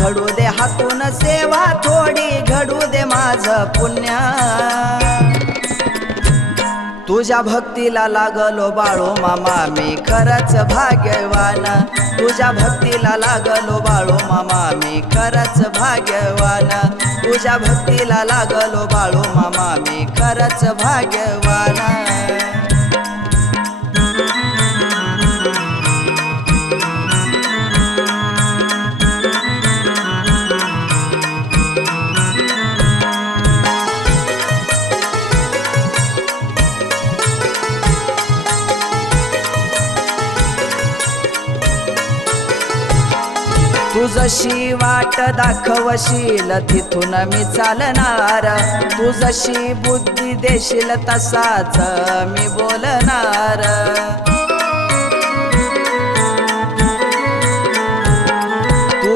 घडू दे हातून सेवा थोडी, घडू दे माझं पुण्य। तुझ्या भक्तीला लागलो बाळू मामा मी खरंच भाग्यवान, तुझ्या भक्तीला लागलो बाळू मामा मी खरंच भाग्यवान, तुझ्या भक्तीला लागलो बाळू मामा मी खरंच भाग्यवान। तू जशी वाट दाखवशील तिथून मी चालणार, तू जशी बुद्धी देशील तसाच मी बोलणार।